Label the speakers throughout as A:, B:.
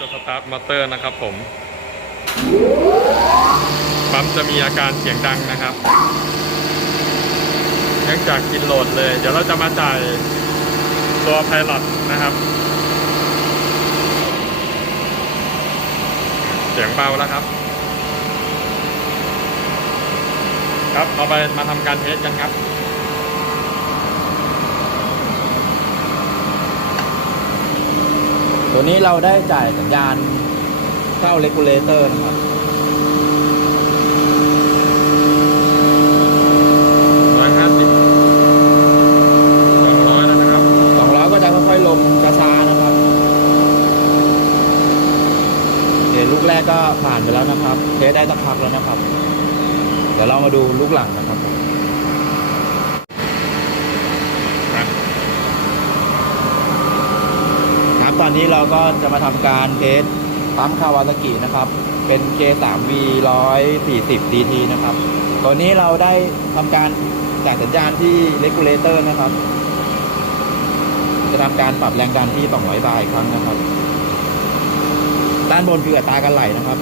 A: จะสตาร์ทมอเตอร์นะครับผมปั๊มจะมีอาการเสียงดังนะครับเนื่องจากกินโหลดเลย เดี๋ยวเราจะมาจ่ายตัวไพลอตนะครับ เสียงเบาแล้วครับ ครับเอาไปมาทำการเทสกันครับ
B: ตัวนี้เราได้จ่ายสัญญาณเข้าเลกูเลเตอร์นะครับ
A: ร้อยห้าสิบสองร้อยแล้วนะครับ
B: 200 ก็จะค่อยๆลงช้าๆนะครับเดี๋ยวลูกแรกก็ผ่านไปแล้วนะครับเทสได้สักพักแล้วนะครับ เดี๋ยวเรามาดูลูกหลังนะครับันนี้เราก็จะมาทำการเทสปั๊มคาวาซากินะครับ เป็น K3V 140 DT นะครับ ตัวนี้เราได้ทำการจ่ายสัญญาณที่เรกูลเลเตอร์นะครับ จะทำการปรับแรงดันที่ 200 บาร์อีกครั้งนะครับ ด้านบนคืออัตราการไหลนะครับ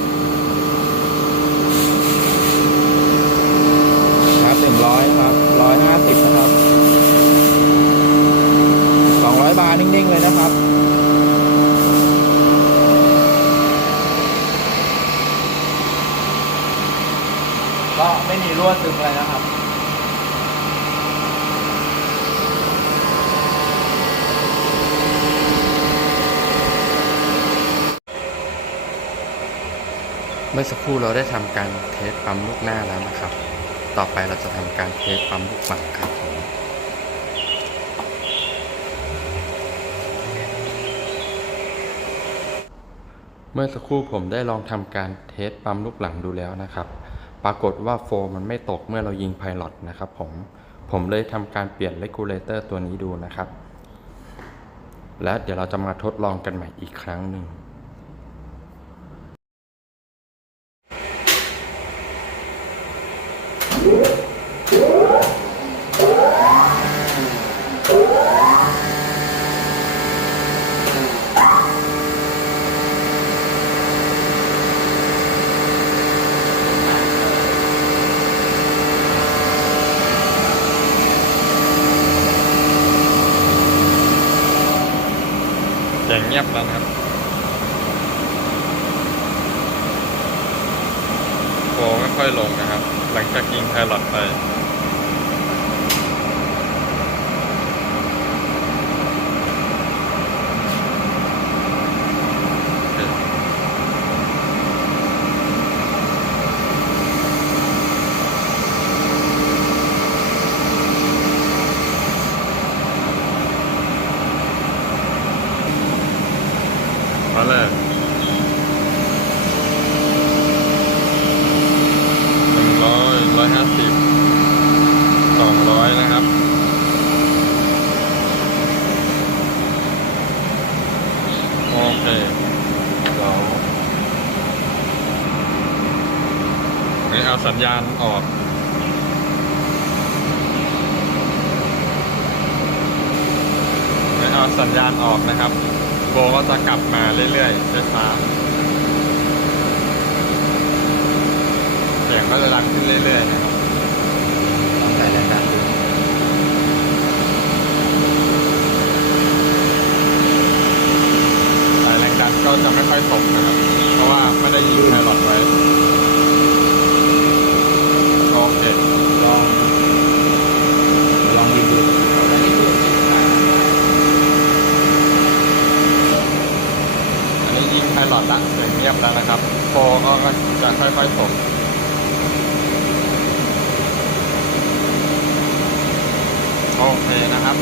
B: 100 ครับ 150 นะครับ 200 บาร์นิ่ง ๆ เลยนะครับ ก็ไม่มี รั่วซึมอะไรนะครับ
C: เมื่อสักครู่เราได้ทำการเทสปั๊มลูกหน้าแล้วนะครับ ต่อไปเราจะทำการเทสปั๊มลูกหลังครับผมเมื่อสักครู่ผมได้ลองทำการเทสปั๊มลูกหลังดูแล้วนะครับ ปรากฏว่าโฟมมันไม่ตกเมื่อเรายิงไพลอตนะครับผม ผมเลยทำการเปลี่ยนเลกูเลเตอร์ตัวนี้ดูนะครับ และเดี๋ยวเราจะมาทดลองกันใหม่อีกครั้งหนึ่ง
A: เสียงเงียบแล้วครับโฟไม่ค่อยลงนะครับ หลังจากยิงไพลอตไปาเลยหนึ่งร้อยร้อยห้าสิบสองร้อยนะครับโอเคเดี๋ยวให้เอาสัญญาณออกให้เอาสัญญาณออกนะครับ โบก็จะกลับมาเรื่อยๆช้าๆเสียงก็จะดังขึ้นเรื่อยๆนะครับ
B: ต้องใส่แรงดันดู
A: สายแรงดันก็จะไม่ค่อยตกนะครับ เพราะว่าไม่ได้ยิงไพ เงี
B: ย
A: บแล้วนะครับโฟก็จะค่อยๆถมโอเคนะครับ